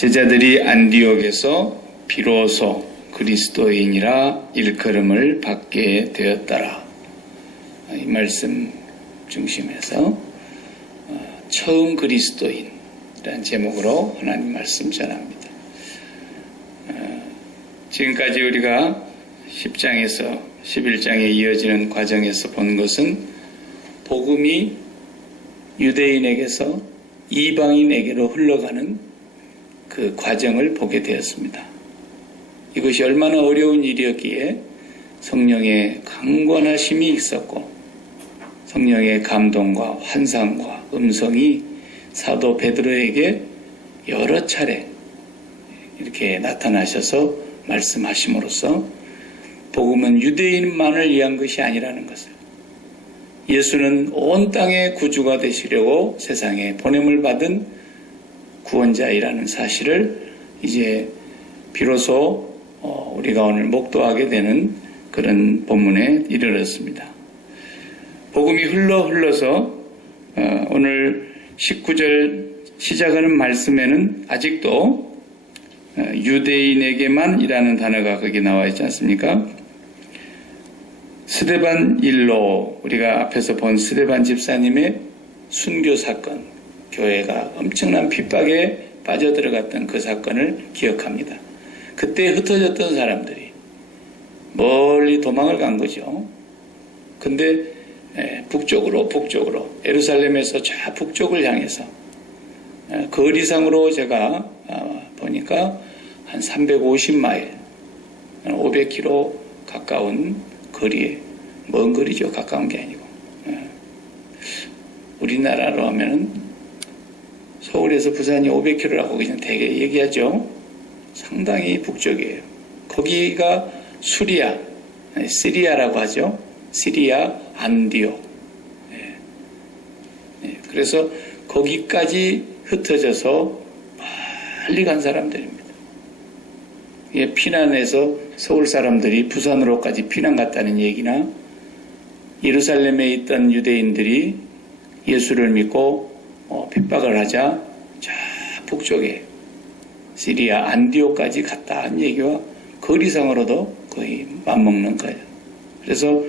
제자들이 안디옥에서 비로소 그리스도인이라 일컬음을 받게 되었더라. 이 말씀 중심에서 처음 그리스도인이라는 제목으로 하나님 말씀 전합니다. 지금까지 우리가 10장에서 11장에 이어지는 과정에서 본 것은 복음이 유대인에게서 이방인에게로 흘러가는 그 과정을 보게 되었습니다. 이것이 얼마나 어려운 일이었기에 성령의 강권하심이 있었고 성령의 감동과 환상과 음성이 사도 베드로에게 여러 차례 이렇게 나타나셔서 말씀하심으로써 복음은 유대인만을 위한 것이 아니라는 것을, 예수는 온 땅의 구주가 되시려고 세상에 보냄을 받은 구원자이라는 사실을 이제 비로소 우리가 오늘 목도하게 되는 그런 본문에 이르렀습니다. 복음이 흘러서 오늘 19절 시작하는 말씀에는 아직도 유대인에게만이라는 단어가 거기 나와 있지 않습니까? 스데반 일로, 우리가 앞에서 본 스데반 집사님의 순교 사건, 교회가 엄청난 핍박에 빠져들어갔던 그 사건을 기억합니다. 그때 흩어졌던 사람들이 멀리 도망을 간 거죠. 근데 북쪽으로 예루살렘에서 저 북쪽을 향해서 거리상으로 제가 보니까 한 350마일, 500km 가까운 거리에, 먼 거리죠. 가까운 게 아니고. 우리나라로 하면은 서울에서 부산이 500km라고 그냥 되게 얘기하죠. 상당히 북쪽이에요. 거기가 시리아라고 하죠. 시리아 안디옥. 그래서 거기까지 흩어져서 빨리 간 사람들입니다. 피난해서 서울 사람들이 부산으로까지 피난 갔다는 얘기나, 예루살렘에 있던 유대인들이 예수를 믿고 핍박을 하자 저 북쪽에 시리아 안디옥까지 갔다는 얘기와 거리상으로도 거의 맞먹는 거예요. 그래서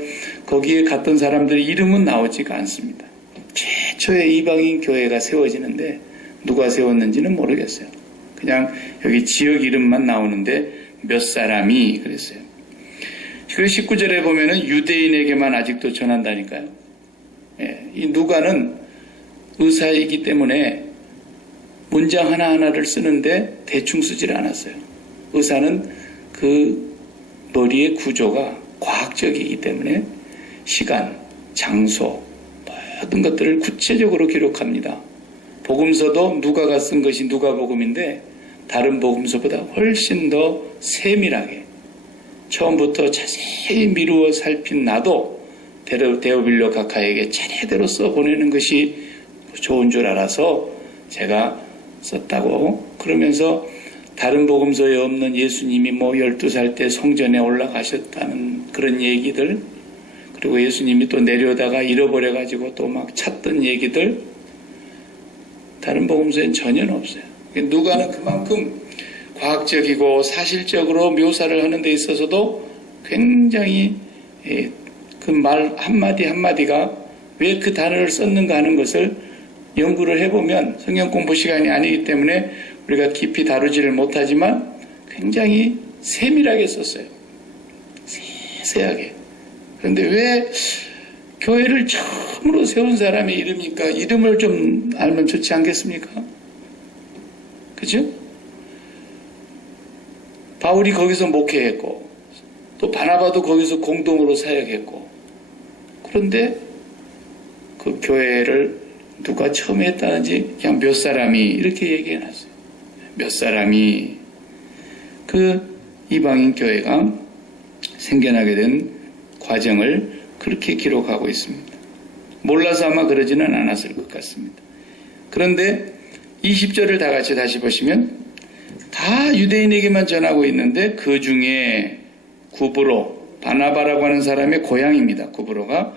거기에 갔던 사람들의 이름은 나오지가 않습니다. 최초의 이방인 교회가 세워지는데 누가 세웠는지는 모르겠어요. 그냥 여기 지역 이름만 나오는데 몇 사람이 그랬어요. 그래서 19절에 보면은 유대인에게만 아직도 전한다니까요. 이 누가는 의사이기 때문에 문장 하나하나를 쓰는데 대충 쓰질 않았어요. 의사는 그 머리의 구조가 과학적이기 때문에 시간, 장소, 모든 것들을 구체적으로 기록합니다. 복음서도 누가가 쓴 것이 누가복음인데 다른 복음서보다 훨씬 더 세밀하게 처음부터 자세히 미루어 살핀 나도 데오빌로 각하에게 차례대로 써보내는 것이 좋은 줄 알아서 제가 썼다고, 그러면서 다른 복음서에 없는 예수님이 12살 때 성전에 올라가셨다는 그런 얘기들, 그리고 예수님이 또 내려다가 잃어버려가지고 또 막 찾던 얘기들, 다른 복음서에는 전혀 없어요. 누가는 그만큼 과학적이고 사실적으로 묘사를 하는 데 있어서도 굉장히 그 말 한마디 한마디가 왜 그 단어를 썼는가 하는 것을 연구를 해보면, 성경 공부 시간이 아니기 때문에 우리가 깊이 다루지를 못하지만 굉장히 세밀하게 썼어요. 세세하게. 그런데 왜 교회를 처음으로 세운 사람의 이름이니까 이름을 좀 알면 좋지 않겠습니까? 그죠? 바울이 거기서 목회했고 또 바나바도 거기서 공동으로 사역했고, 그런데 그 교회를 누가 처음 했다는지 그냥 몇 사람이 이렇게 얘기해놨어요. 몇 사람이 그 이방인 교회가 생겨나게 된 과정을 그렇게 기록하고 있습니다. 몰라서 아마 그러지는 않았을 것 같습니다. 그런데 20절을 다 같이 다시 보시면 다 유대인에게만 전하고 있는데 그 중에 구브로, 바나바라고 하는 사람의 고향입니다. 구브로가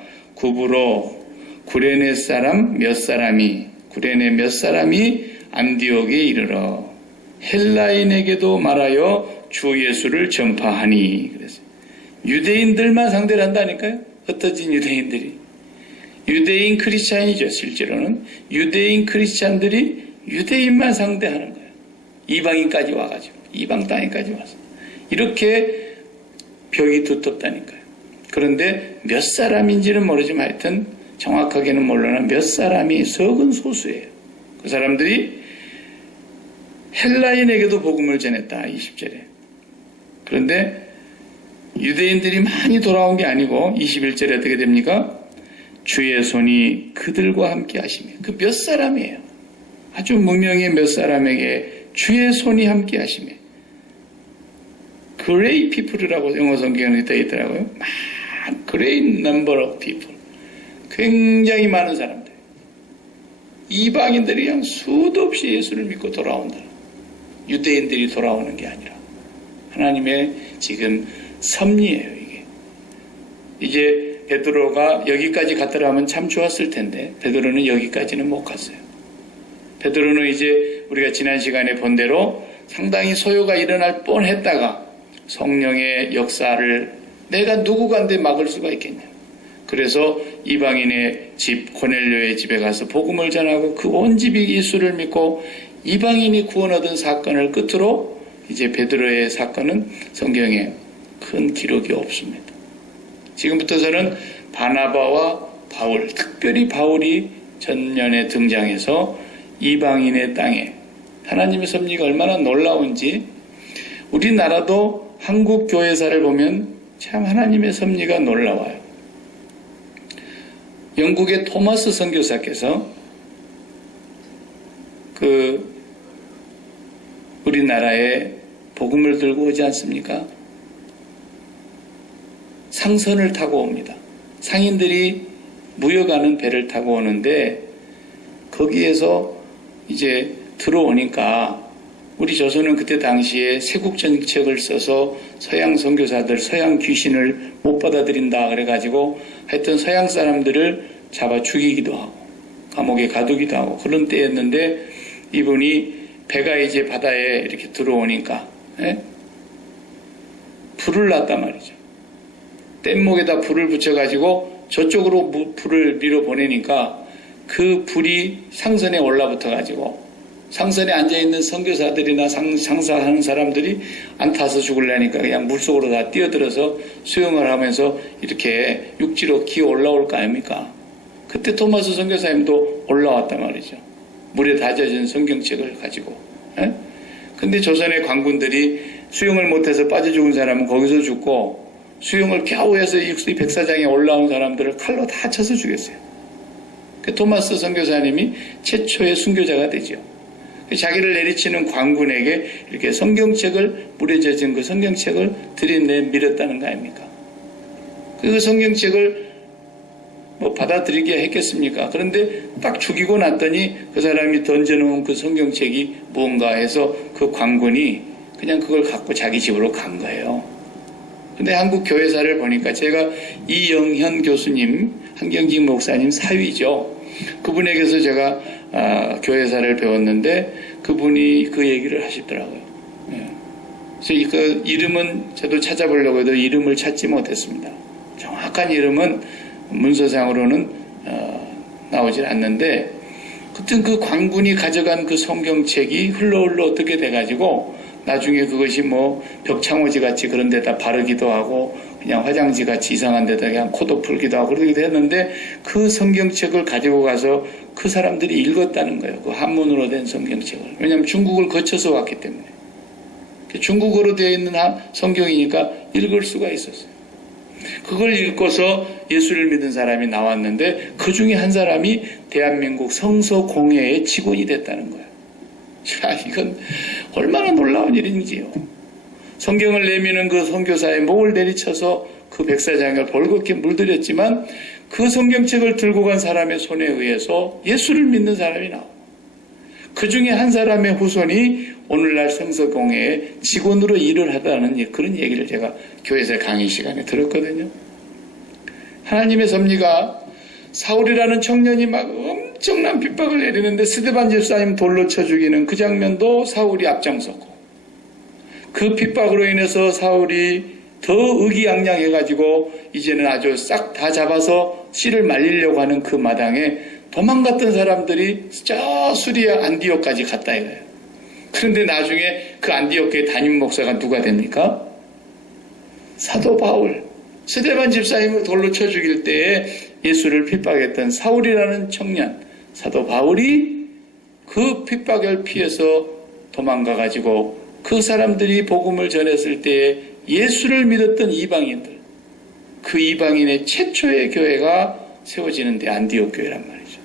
구레네 사람 몇 사람이 안디옥에 이르러 헬라인에게도 말하여 주 예수를 전파하니. 그랬어요. 유대인들만 상대를 한다니까요. 흩어진 유대인들이. 유대인 크리스찬이죠. 실제로는 유대인 크리스찬들이 유대인만 상대하는 거예요. 이방인까지 와가지고, 이방 땅에까지 와서 이렇게 벽이 두텁다니까요. 그런데 몇 사람인지는 모르지만 하여튼 정확하게는 몰라나 몇 사람이 적은 소수예요. 그 사람들이 헬라인에게도 복음을 전했다. 20절에. 그런데 유대인들이 많이 돌아온 게 아니고 21절에 어떻게 됩니까? 주의 손이 그들과 함께 하시며. 그 몇 사람이에요. 아주 무명의 몇 사람에게 주의 손이 함께 하시며. Great people이라고 영어 성경에 되어 있더라고요. Great number of people. 굉장히 많은 사람들. 이방인들이 그냥 수도 없이 예수를 믿고 돌아온다. 유대인들이 돌아오는 게 아니라 하나님의 지금 섭리예요. 이제 베드로가 여기까지 갔더라면 참 좋았을 텐데 베드로는 여기까지는 못 갔어요. 베드로는 이제 우리가 지난 시간에 본 대로 상당히 소요가 일어날 뻔했다가 성령의 역사를 내가 누구간데 막을 수가 있겠냐. 그래서 이방인의 집 고넬료의 집에 가서 복음을 전하고 그 온 집이 예수를 믿고 이방인이 구원 얻은 사건을 끝으로 이제 베드로의 사건은 성경에 큰 기록이 없습니다. 지금부터서는 바나바와 바울, 특별히 바울이 전면에 등장해서 이방인의 땅에 하나님의 섭리가 얼마나 놀라운지 우리나라도 한국 교회사를 보면 참 하나님의 섭리가 놀라워요. 영국의 토마스 선교사께서 우리나라에 복음을 들고 오지 않습니까? 상선을 타고 옵니다. 상인들이 무역하는 배를 타고 오는데 거기에서 이제 들어오니까 우리 조선은 그때 당시에 세국 정책을 써서 서양 선교사들, 서양 귀신을 못 받아들인다 그래가지고 하여튼 서양 사람들을 잡아 죽이기도 하고 감옥에 가두기도 하고 그런 때였는데 이분이 배가 이제 바다에 이렇게 들어오니까 불을 놨단 말이죠. 뗏목에다 불을 붙여가지고 저쪽으로 불을 밀어보내니까 그 불이 상선에 올라붙어가지고 상선에 앉아있는 선교사들이나 장사하는 사람들이 안 타서 죽으려니까 그냥 물속으로 다 뛰어들어서 수영을 하면서 이렇게 육지로 기어 올라올 거 아닙니까? 그때 토마스 선교사님도 올라왔단 말이죠. 물에 다져진 성경책을 가지고. 근데 조선의 관군들이 수영을 못해서 빠져 죽은 사람은 거기서 죽고 수영을 겨우 해서 육지 백사장에 올라온 사람들을 칼로 다 쳐서 죽였어요. 그 토마스 선교사님이 최초의 순교자가 되죠. 자기를 내리치는 관군에게 이렇게 성경책을 물에 젖은 그 성경책을 들이내 밀었다는 거 아닙니까? 그 성경책을 받아들이게 했겠습니까? 그런데 딱 죽이고 났더니 그 사람이 던져놓은 그 성경책이 무언가 해서 그 관군이 그냥 그걸 갖고 자기 집으로 간 거예요. 근데 한국 교회사를 보니까 제가 이영현 교수님, 한경직 목사님 사위죠. 그분에게서 제가 교회사를 배웠는데 그분이 그 얘기를 하시더라고요. 그래서 그 이름은 저도 찾아보려고 해도 이름을 찾지 못했습니다. 정확한 이름은 문서상으로는 나오질 않는데 그땐 그 관군이 가져간 그 성경책이 흘러 어떻게 돼가지고 나중에 그것이 벽창호지 같이 그런 데다 바르기도 하고 그냥 화장지 같이 이상한 데다 그냥 코도 풀기도 하고 그러기도 했는데 그 성경책을 가지고 가서 그 사람들이 읽었다는 거예요. 그 한문으로 된 성경책을. 왜냐하면 중국을 거쳐서 왔기 때문에. 중국어로 되어 있는 성경이니까 읽을 수가 있었어요. 그걸 읽고서 예수를 믿은 사람이 나왔는데 그 중에 한 사람이 대한민국 성서공회의 직원이 됐다는 거예요. 자, 이건 얼마나 놀라운 일인지요. 성경을 내미는 그 선교사의 목을 내리쳐서 그 백사장을 벌겋게 물들였지만 그 성경책을 들고 간 사람의 손에 의해서 예수를 믿는 사람이 나와요. 그 중에 한 사람의 후손이 오늘날 성서공회의 직원으로 일을 하다는 그런 얘기를 제가 교회에서 강의 시간에 들었거든요. 하나님의 섭리가 사울이라는 청년이 막 엄청난 핍박을 내리는데 스데반 집사님 돌로 쳐 죽이는 그 장면도 사울이 앞장섰고, 그 핍박으로 인해서 사울이 더 의기양양해가지고 이제는 아주 싹 다 잡아서 씨를 말리려고 하는 그 마당에 도망갔던 사람들이 저 수리아 안디옥까지 갔다 이거예요. 그런데 나중에 그 안디옥의 담임 목사가 누가 됩니까? 사도 바울. 스데반 집사님을 돌로 쳐 죽일 때에 예수를 핍박했던 사울이라는 청년, 사도 바울이 그 핍박을 피해서 도망가가지고 그 사람들이 복음을 전했을 때에 예수를 믿었던 이방인들, 그 이방인의 최초의 교회가 세워지는데 안디옥 교회란 말이죠.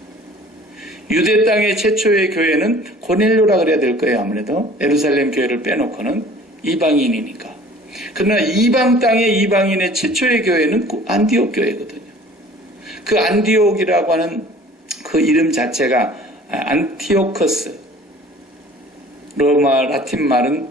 유대 땅의 최초의 교회는 고넬료라 그래야 될 거예요. 아무래도 예루살렘 교회를 빼놓고는 이방인이니까. 그러나 이방 땅의 이방인의 최초의 교회는 안디옥 교회거든요. 그 안디옥이라고 하는 그 이름 자체가 안티오커스, 로마 라틴 말은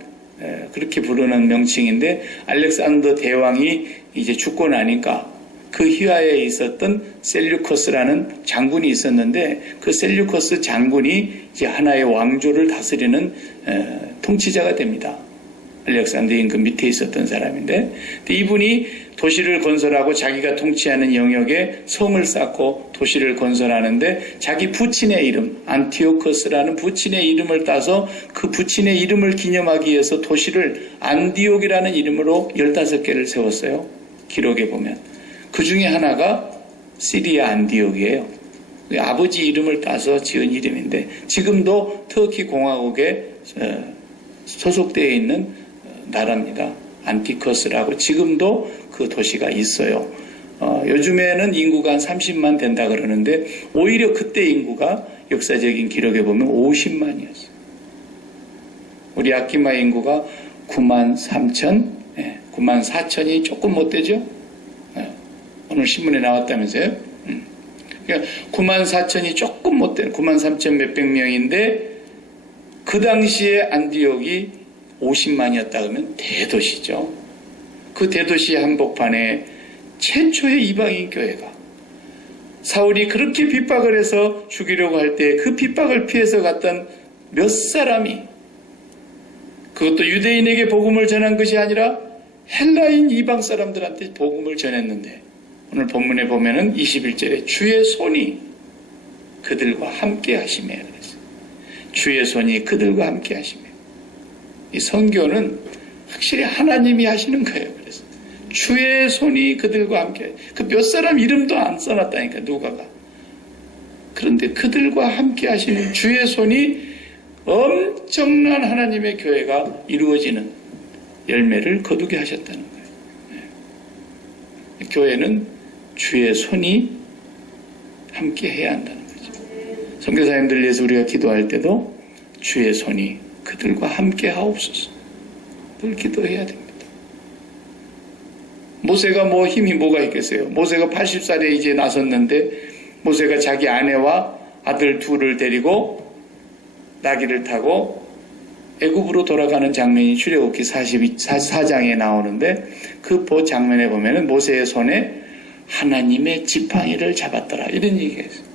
그렇게 부르는 명칭인데, 알렉산더 대왕이 이제 죽고 나니까 그 휘하에 있었던 셀류커스라는 장군이 있었는데, 그 셀류커스 장군이 이제 하나의 왕조를 다스리는 통치자가 됩니다. 알렉산더 임금 밑에 있었던 사람인데, 이분이 도시를 건설하고 자기가 통치하는 영역에 성을 쌓고 도시를 건설하는데, 자기 부친의 이름 안티오커스라는 부친의 이름을 따서 그 부친의 이름을 기념하기 위해서 도시를 안디옥이라는 이름으로 15개를 세웠어요. 기록에 보면 그 중에 하나가 시리아 안디옥이에요. 아버지 이름을 따서 지은 이름인데, 지금도 터키 공화국에 소속되어 있는 나라입니다. 안티커스라고 지금도 그 도시가 있어요. 요즘에는 인구가 한 30만 된다 그러는데, 오히려 그때 인구가 역사적인 기록에 보면 50만이었어요. 우리 아키마 인구가 9만 3천, 9만 4천이 조금 못 되죠? 오늘 신문에 나왔다면서요? 그러니까 9만 4천이 조금 못 되는 9만 3천 몇백 명인데, 그 당시에 안디옥이 50만이었다 그러면 대도시죠. 그 대도시 한복판에 최초의 이방인 교회가, 사울이 그렇게 핍박을 해서 죽이려고 할 때 그 핍박을 피해서 갔던 몇 사람이, 그것도 유대인에게 복음을 전한 것이 아니라 헬라인 이방 사람들한테 복음을 전했는데, 오늘 본문에 보면은 21절에 주의 손이 그들과 함께 하시며 그랬어요. 주의 손이 그들과 함께 하시며. 이 선교는 확실히 하나님이 하시는 거예요. 그래서 주의 손이 그들과 함께, 그 몇 사람 이름도 안 써놨다니까, 누가가. 그런데 그들과 함께 하시는 주의 손이 엄청난 하나님의 교회가 이루어지는 열매를 거두게 하셨다는 거예요. 교회는 주의 손이 함께 해야 한다는 거죠. 선교사님들 위해서 우리가 기도할 때도 주의 손이 그들과 함께 하옵소서 늘 기도해야 됩니다. 모세가 뭐 힘이 뭐가 있겠어요? 모세가 80살에 이제 나섰는데, 모세가 자기 아내와 아들 둘을 데리고 나귀를 타고 애굽으로 돌아가는 장면이 출애굽기 44장에 나오는데, 그 장면에 보면은 모세의 손에 하나님의 지팡이를 잡았더라 이런 얘기가 있어요.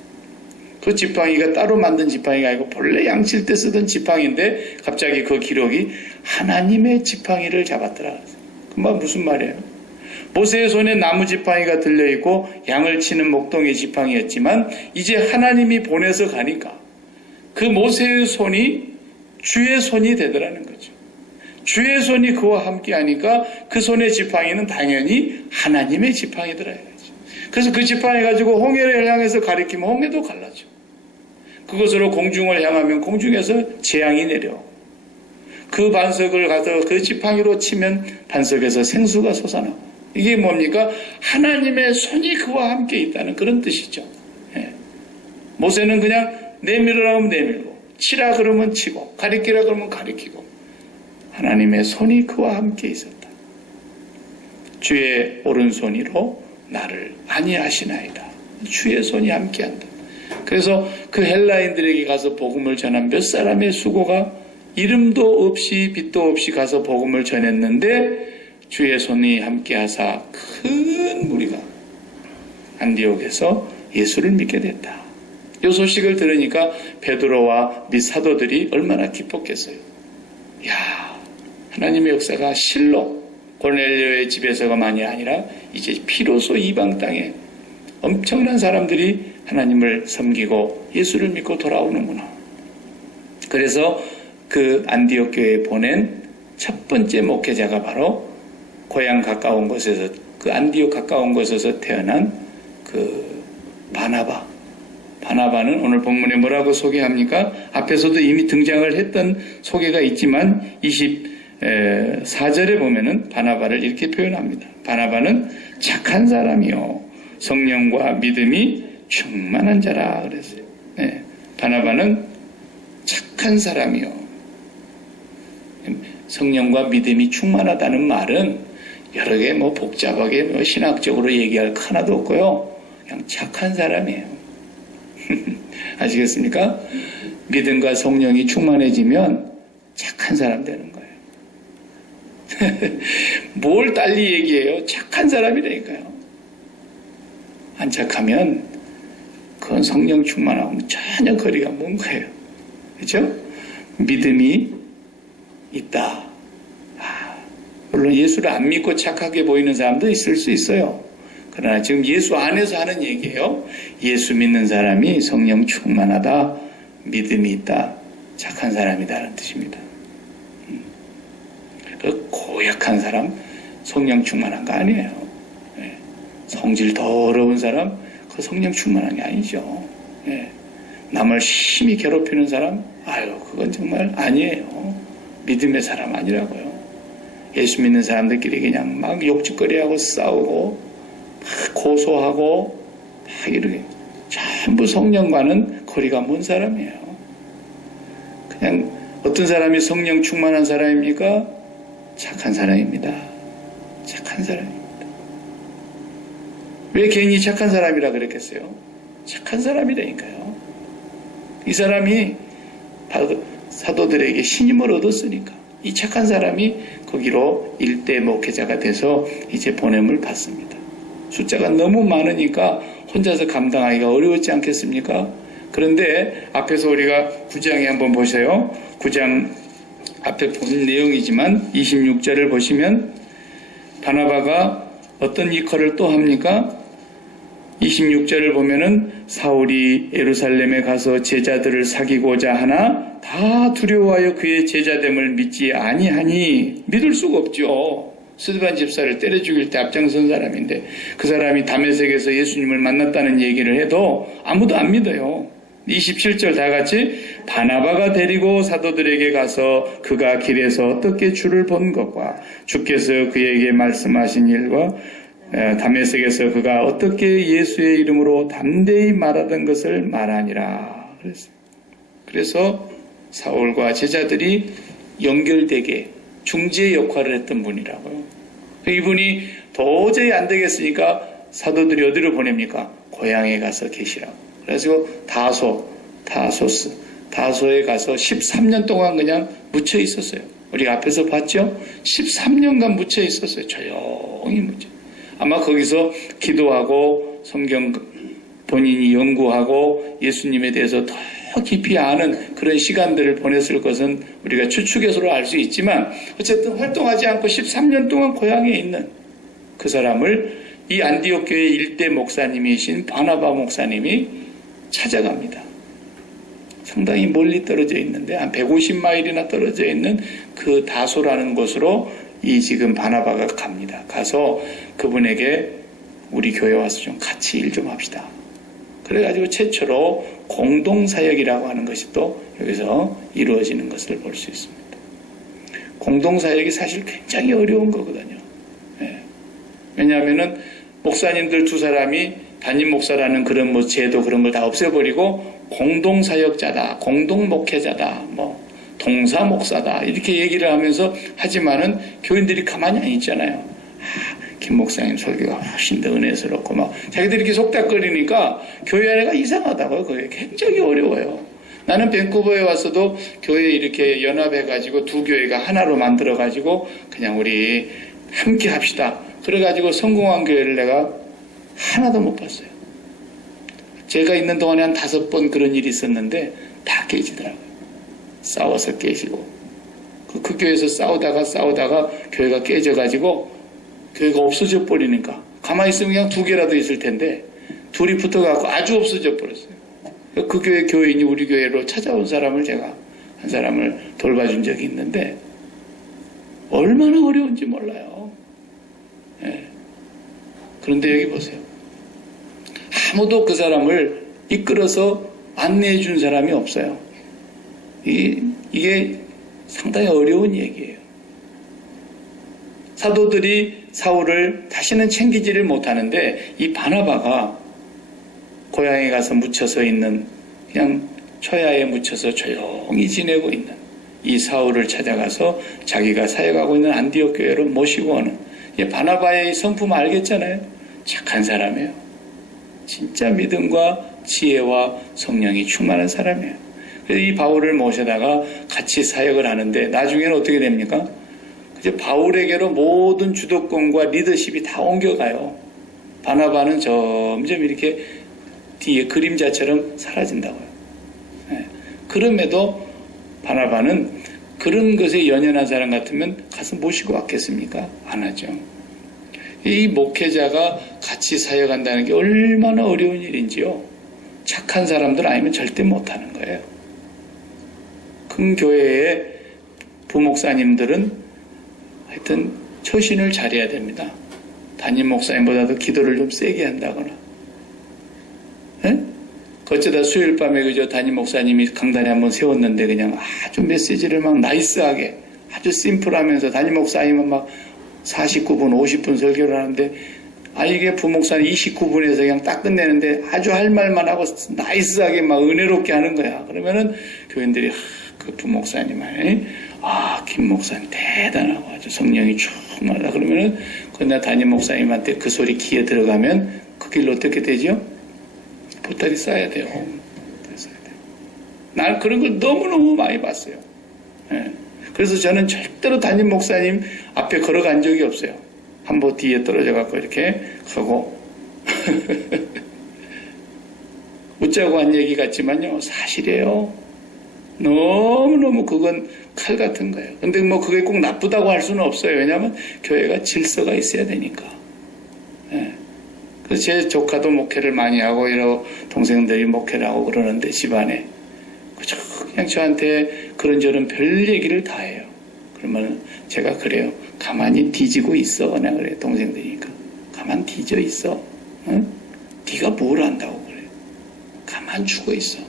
그 지팡이가 따로 만든 지팡이가 아니고 본래 양칠 때 쓰던 지팡이인데, 갑자기 그 기록이 하나님의 지팡이를 잡았더라. 그 말 무슨 말이에요? 모세의 손에 나무 지팡이가 들려있고 양을 치는 목동의 지팡이였지만, 이제 하나님이 보내서 가니까 그 모세의 손이 주의 손이 되더라는 거죠. 주의 손이 그와 함께 하니까 그 손의 지팡이는 당연히 하나님의 지팡이더라. 그래서 그 지팡이 가지고 홍해를 향해서 가리키면 홍해도 갈라져. 그것으로 공중을 향하면 공중에서 재앙이 내려오고, 그 반석을 가서 그 지팡이로 치면 반석에서 생수가 솟아나고. 이게 뭡니까? 하나님의 손이 그와 함께 있다는 그런 뜻이죠. 모세는 그냥 내밀으라 하면 내밀고, 치라 그러면 치고, 가리키라 그러면 가리키고, 하나님의 손이 그와 함께 있었다. 주의 오른손이로 나를 안위하시나이다. 주의 손이 함께한다. 그래서 그 헬라인들에게 가서 복음을 전한 몇 사람의 수고가 이름도 없이 빛도 없이 가서 복음을 전했는데, 주의 손이 함께하사 큰 무리가 안디옥에서 예수를 믿게 됐다. 이 소식을 들으니까 베드로와 및 사도들이 얼마나 기뻤겠어요. 야, 하나님의 역사가 실로 고넬료의 집에서가만이 아니라 이제 비로소 이방 땅에 엄청난 사람들이 하나님을 섬기고 예수를 믿고 돌아오는구나. 그래서 그 안디옥 교회에 보낸 첫 번째 목회자가 바로 고향 가까운 곳에서, 그 안디옥 가까운 곳에서 태어난 그 바나바는 오늘 본문에 뭐라고 소개합니까? 앞에서도 이미 등장을 했던 소개가 있지만 24절에 보면은 바나바를 이렇게 표현합니다. 바나바는 착한 사람이요 성령과 믿음이 충만한 자라 그랬어요. 네, 바나바는 착한 사람이요 성령과 믿음이 충만하다는 말은 여러 개 복잡하게 신학적으로 얘기할 거 하나도 없고요. 그냥 착한 사람이에요. 아시겠습니까? 믿음과 성령이 충만해지면 착한 사람 되는 거예요. 뭘 달리 얘기해요? 착한 사람이라니까요. 안 착하면 그건 성령 충만하고 전혀 거리가 먼 거예요. 그렇죠? 믿음이 있다. 물론 예수를 안 믿고 착하게 보이는 사람도 있을 수 있어요. 그러나 지금 예수 안에서 하는 얘기예요. 예수 믿는 사람이 성령 충만하다, 믿음이 있다, 착한 사람이다라는 뜻입니다. 그 고약한 사람, 성령 충만한 거 아니에요. 성질 더러운 사람, 그 성령 충만한 게 아니죠. 남을 심히 괴롭히는 사람, 그건 정말 아니에요. 믿음의 사람 아니라고요. 예수 믿는 사람들끼리 그냥 막 욕짓거리하고 싸우고 막 고소하고 막 이렇게 전부 성령과는 거리가 먼 사람이에요. 그냥 어떤 사람이 성령 충만한 사람입니까? 착한 사람입니다. 착한 사람입니다. 왜 괜히 착한 사람이라 그랬겠어요? 착한 사람이라니까요. 이 사람이 사도들에게 신임을 얻었으니까 이 착한 사람이 거기로 일대 목회자가 돼서 이제 보냄을 받습니다. 숫자가 너무 많으니까 혼자서 감당하기가 어려웠지 않겠습니까? 그런데 앞에서 우리가 9장에 한번 보세요. 9장 앞에 본 내용이지만 26절을 보시면 바나바가 어떤 일컬을 또 합니까? 26절을 보면은 사울이 예루살렘에 가서 제자들을 사귀고자 하나 다 두려워하여 그의 제자됨을 믿지 아니하니, 믿을 수가 없죠. 스데반 집사를 때려 죽일 때 앞장선 사람인데 그 사람이 다메섹에서 예수님을 만났다는 얘기를 해도 아무도 안 믿어요. 27절 다 같이 바나바가 데리고 사도들에게 가서 그가 길에서 어떻게 주를 본 것과 주께서 그에게 말씀하신 일과 다메섹에서 그가 어떻게 예수의 이름으로 담대히 말하던 것을 말하니라 그랬어요. 그래서 사울과 제자들이 연결되게 중재 역할을 했던 분이라고요. 이분이 도저히 안 되겠으니까 사도들이 어디로 보냅니까? 고향에 가서 계시라고. 그래서 다소에 가서 13년 동안 그냥 묻혀 있었어요. 우리가 앞에서 봤죠? 13년간 묻혀 있었어요. 조용히 묻혀. 아마 거기서 기도하고 성경 본인이 연구하고 예수님에 대해서 더 깊이 아는 그런 시간들을 보냈을 것은 우리가 추측해서로 알 수 있지만 어쨌든 활동하지 않고 13년 동안 고향에 있는 그 사람을 이 안디옥 교회 일대 목사님이신 바나바 목사님이 찾아갑니다. 상당히 멀리 떨어져 있는데 한 150마일이나 떨어져 있는 그 다소라는 곳으로 이 지금 바나바가 갑니다. 가서 그분에게 우리 교회 와서 좀 같이 일 좀 합시다. 그래가지고 최초로 공동사역이라고 하는 것이 또 여기서 이루어지는 것을 볼 수 있습니다. 공동사역이 사실 굉장히 어려운 거거든요. 왜냐하면은 목사님들 두 사람이 담임 목사라는 그런 제도 그런 걸 다 없애버리고 공동사역자다, 공동목회자다, 동사 목사다 이렇게 얘기를 하면서 하지만은 교인들이 가만히 안 있잖아요. 김 목사님 설교가 훨씬 더 은혜스럽고 자기들이 이렇게 속닥거리니까 교회 안에가 이상하다고요. 그게 굉장히 어려워요. 나는 밴쿠버에 와서도 교회 이렇게 연합해가지고 두 교회가 하나로 만들어가지고 그냥 우리 함께 합시다. 그래가지고 성공한 교회를 내가 하나도 못 봤어요. 제가 있는 동안에 한 5번 그런 일이 있었는데 다 깨지더라고요. 싸워서 깨지고. 그 교회에서 싸우다가 교회가 깨져가지고 교회가 없어져 버리니까 가만히 있으면 그냥 2개라도 있을 텐데 둘이 붙어갖고 아주 없어져 버렸어요. 그 교회 교인이 우리 교회로 찾아온 사람을 제가 한 사람을 돌봐준 적이 있는데 얼마나 어려운지 몰라요. 예. 그런데 여기 보세요. 아무도 그 사람을 이끌어서 안내해 준 사람이 없어요. 이게 상당히 어려운 얘기예요. 사도들이 사울을 다시는 챙기지를 못하는데 이 바나바가 고향에 가서 묻혀서 있는 그냥 초야에 묻혀서 조용히 지내고 있는 이 사울을 찾아가서 자기가 사역하고 있는 안디옥 교회로 모시고 오는 이 바나바의 성품 알겠잖아요. 착한 사람이에요. 진짜 믿음과 지혜와 성령이 충만한 사람이에요. 그래서 이 바울을 모셔다가 같이 사역을 하는데 나중에는 어떻게 됩니까? 이제 바울에게로 모든 주도권과 리더십이 다 옮겨가요. 바나바는 점점 이렇게 뒤에 그림자처럼 사라진다고요. 네. 그럼에도 바나바는 그런 것에 연연한 사람 같으면 가서 모시고 왔겠습니까? 안 하죠. 이 목회자가 같이 사역한다는 게 얼마나 어려운 일인지요. 착한 사람들 아니면 절대 못하는 거예요. 큰 교회의 부목사님들은 하여튼 처신을 잘해야 됩니다. 담임 목사님보다도 기도를 좀 세게 한다거나. 예? 어쩌다 수요일 밤에 그저 담임 목사님이 강단에 한번 세웠는데 그냥 아주 메시지를 막 나이스하게 아주 심플하면서 담임 목사님은 막 49분, 50분 설교를 하는데 이게 부목사님 29분에서 그냥 딱 끝내는데 아주 할 말만 하고 나이스하게 막 은혜롭게 하는 거야. 그러면은 교인들이 그 부목사님 김 목사님 대단하고 아주 성령이 충만하다. 그러면은 그날 담임 목사님한테 그 소리 귀에 들어가면 그 길로 어떻게 되죠? 보따리 싸야 돼요. 난 그런 걸 너무너무 많이 봤어요. 예. 그래서 저는 절대로 담임 목사님 앞에 걸어간 적이 없어요. 한보 뒤에 떨어져 갖고 이렇게 하고 웃자고 한 얘기 같지만요 사실이에요. 너무너무 그건 칼 같은 거예요. 근데 뭐 그게 꼭 나쁘다고 할 수는 없어요. 왜냐하면 교회가 질서가 있어야 되니까. 예. 그래서 제 조카도 목회를 많이 하고 여러 동생들이 목회를 하고 그러는데 집안에 그냥 저한테 그런저런 별 얘기를 다 해요. 그러면 제가 그래요. 가만히 뒤지고 있어. 내가 그래요. 동생들이니까. 가만 뒤져 있어. 응? 네가 뭘 안다고 그래. 가만 죽어 있어.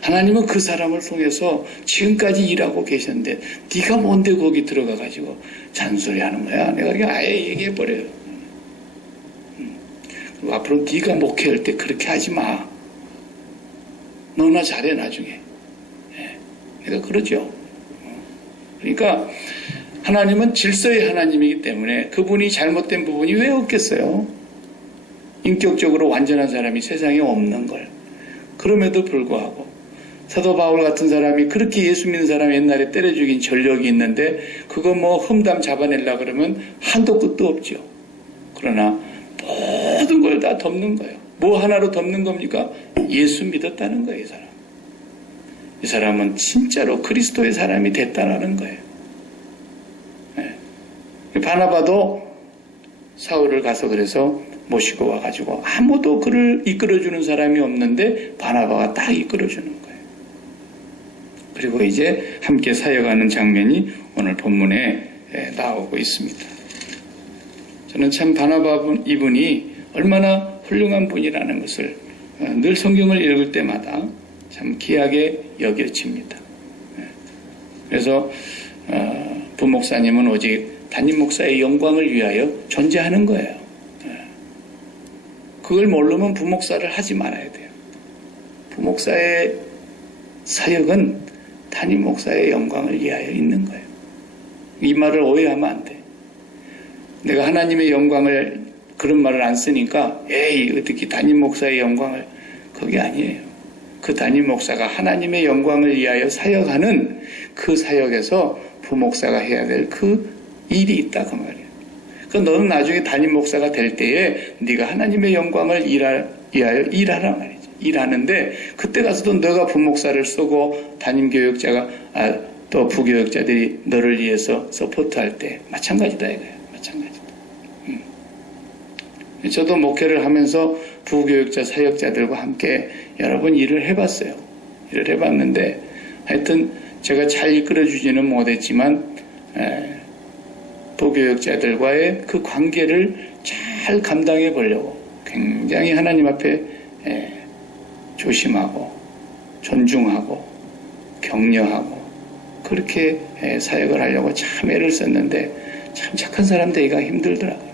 하나님은 그 사람을 통해서 지금까지 일하고 계셨는데 네가 뭔데 거기 들어가가지고 잔소리하는 거야. 내가 그냥 아예 얘기해버려요. 앞으로 네가 목회할 때 그렇게 하지 마. 너나 잘해 나중에. 내가 그러죠. 그러니까 하나님은 질서의 하나님이기 때문에 그분이 잘못된 부분이 왜 없겠어요? 인격적으로 완전한 사람이 세상에 없는 걸. 그럼에도 불구하고 사도 바울 같은 사람이 그렇게 예수 믿는 사람 옛날에 때려 죽인 전력이 있는데 그거 뭐 흠담 잡아내려고 그러면 한도 끝도 없죠. 그러나 모든 걸 다 덮는 거예요. 뭐 하나로 덮는 겁니까? 예수 믿었다는 거예요, 이 사람. 이 사람은 진짜로 그리스도의 사람이 됐다는 거예요. 네. 바나바도 사울을 가서 그래서 모시고 와가지고 아무도 그를 이끌어주는 사람이 없는데 바나바가 딱 이끌어주는 거예요. 그리고 이제 함께 사역하는 장면이 오늘 본문에 나오고 있습니다. 저는 참 바나바 이분이 얼마나 훌륭한 분이라는 것을 늘 성경을 읽을 때마다 참 귀하게 여겨집니다. 그래서 부목사님은 오직 담임 목사의 영광을 위하여 존재하는 거예요. 그걸 모르면 부목사를 하지 말아야 돼요. 부목사의 사역은 담임 목사의 영광을 위하여 있는 거예요. 이 말을 오해하면 안 돼. 내가 하나님의 영광을 그런 말을 안 쓰니까 에이 어떻게 담임 목사의 영광을 그게 아니에요. 그 담임 목사가 하나님의 영광을 위하여 사역하는 그 사역에서 부목사가 해야 될 그 일이 있다 그 말이에요. 그러니까 너는 나중에 담임 목사가 될 때에 네가 하나님의 영광을 위하여 일하란 말이죠. 일하는데 그때 가서도 너가 부목사를 쓰고 담임교육자가 또 부교육자들이 너를 위해서 서포트할 때 마찬가지다 이거예요. 마찬가지다. 저도 목회를 하면서 부교육자 사역자들과 함께 여러 번 일을 해봤어요. 일을 해봤는데 하여튼 제가 잘 이끌어주지는 못했지만 부교육자들과의 그 관계를 잘 감당해 보려고 굉장히 하나님 앞에 조심하고 존중하고 격려하고 그렇게 사역을 하려고 참 애를 썼는데 참 착한 사람 되기가 힘들더라고요.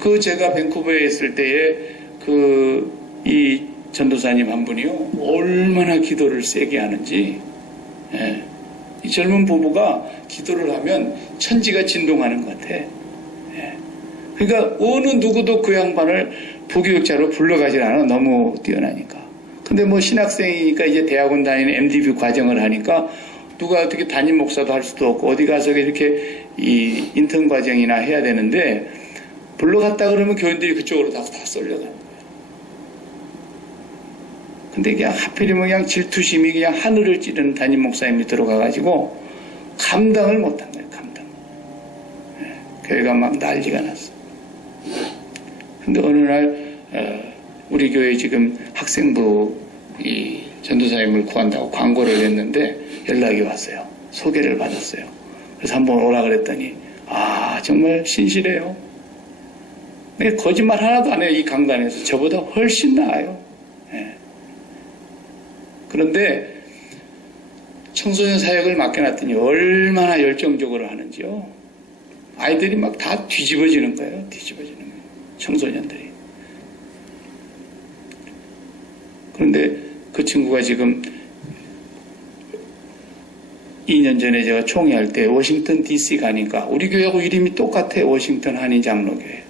그 제가 밴쿠버에 있을 때에 이 전도사님 한 분이요 얼마나 기도를 세게 하는지 이 젊은 부부가 기도를 하면 천지가 진동하는 것 같아. 그러니까 어느 누구도 그 양반을 부교육자로 불러가질 않아. 너무 뛰어나니까. 근데 뭐 신학생이니까 이제 대학원 다니는 MDB 과정을 하니까 누가 어떻게 담임 목사도 할 수도 없고 어디 가서 이렇게 이 인턴 과정이나 해야 되는데 불러갔다 그러면 교인들이 그쪽으로 다 쏠려가는 거예요. 근데 그냥 하필이면 그냥 질투심이 그냥 하늘을 찌르는 담임 목사님이 들어가가지고 감당을 못한 거예요. 감당. 교회가 막 난리가 났어. 근데 어느 날 우리 교회 지금 학생부 이 전도사님을 구한다고 광고를 냈는데 연락이 왔어요. 소개를 받았어요. 그래서 한번 오라 그랬더니 정말 신실해요. 네, 거짓말 하나도 안 해요. 이 강단에서 저보다 훨씬 나아요. 그런데 청소년 사역을 맡겨놨더니 얼마나 열정적으로 하는지요. 아이들이 막 다 뒤집어지는 거예요. 뒤집어지는 거예요. 청소년들이. 그런데 그 친구가 지금 2년 전에 제가 총회할 때 워싱턴 DC 가니까 우리 교회하고 이름이 똑같아요. 워싱턴 한인장로교회.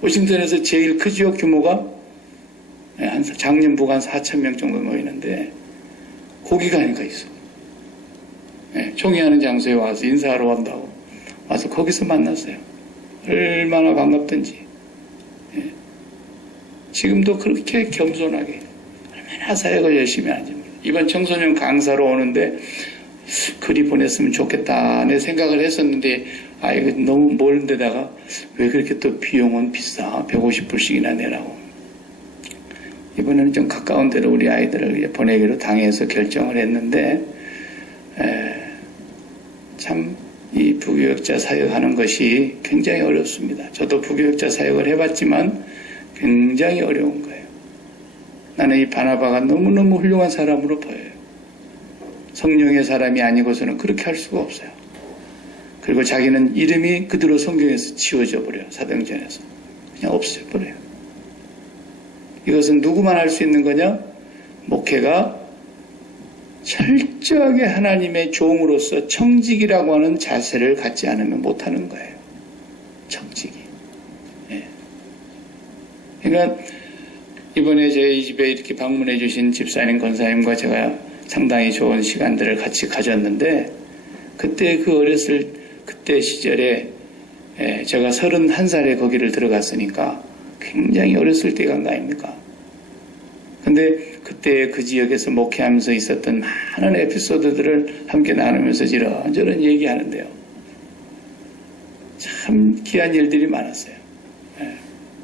워싱턴에서 제일 크지요. 규모가 작년부가 한 4,000명 정도 모이는데 거기 가니까 있어. 총회하는 장소에 와서 인사하러 온다고 와서 거기서 만났어요. 얼마나 반갑던지. 지금도 그렇게 겸손하게 얼마나 사역을 열심히 하는지. 이번 청소년 강사로 오는데 글이 보냈으면 좋겠다 내 생각을 했었는데 이거 너무 먼 데다가 왜 그렇게 또 비용은 비싸 150불씩이나 내라고. 이번에는 좀 가까운 데로 우리 아이들을 보내기로 당해서 결정을 했는데 참 이 부교육자 사역하는 것이 굉장히 어렵습니다. 저도 부교육자 사역을 해봤지만 굉장히 어려운 거예요. 나는 이 바나바가 너무너무 훌륭한 사람으로 보여요. 성령의 사람이 아니고서는 그렇게 할 수가 없어요. 그리고 자기는 이름이 그대로 성경에서 지워져 버려요. 사도행전에서. 그냥 없애버려요. 이것은 누구만 할 수 있는 거냐? 목회가 철저하게 하나님의 종으로서 청직이라고 하는 자세를 갖지 않으면 못하는 거예요. 청직이. 그러니까 이번에 저희 집에 이렇게 방문해 주신 집사님, 권사님과 제가 상당히 좋은 시간들을 같이 가졌는데 그때 그때 시절에 제가 31살에 거기를 들어갔으니까 굉장히 어렸을 때가 거 아닙니까? 근데 그때 그 지역에서 목회하면서 있었던 많은 에피소드들을 함께 나누면서 이런저런 얘기하는데요. 참 귀한 일들이 많았어요.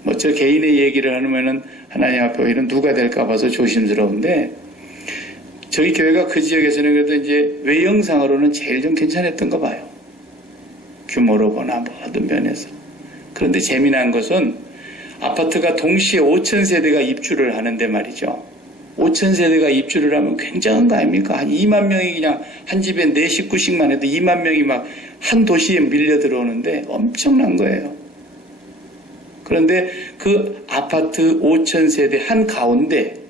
뭐 저 개인의 얘기를 하면은 하나님 앞에 오히려 누가 될까 봐서 조심스러운데 저희 교회가 그 지역에서는 그래도 이제 외형상으로는 제일 좀 괜찮았던 거 봐요. 규모로 보나 모든 면에서. 그런데 재미난 것은 아파트가 동시에 5,000세대가 입주를 하는데 말이죠. 5,000세대가 입주를 하면 굉장한 거 아닙니까? 한 2만 명이 그냥 한 집에 4식구씩만 해도 2만 명이 막 한 도시에 밀려 들어오는데 엄청난 거예요. 그런데 그 아파트 5,000세대 한 가운데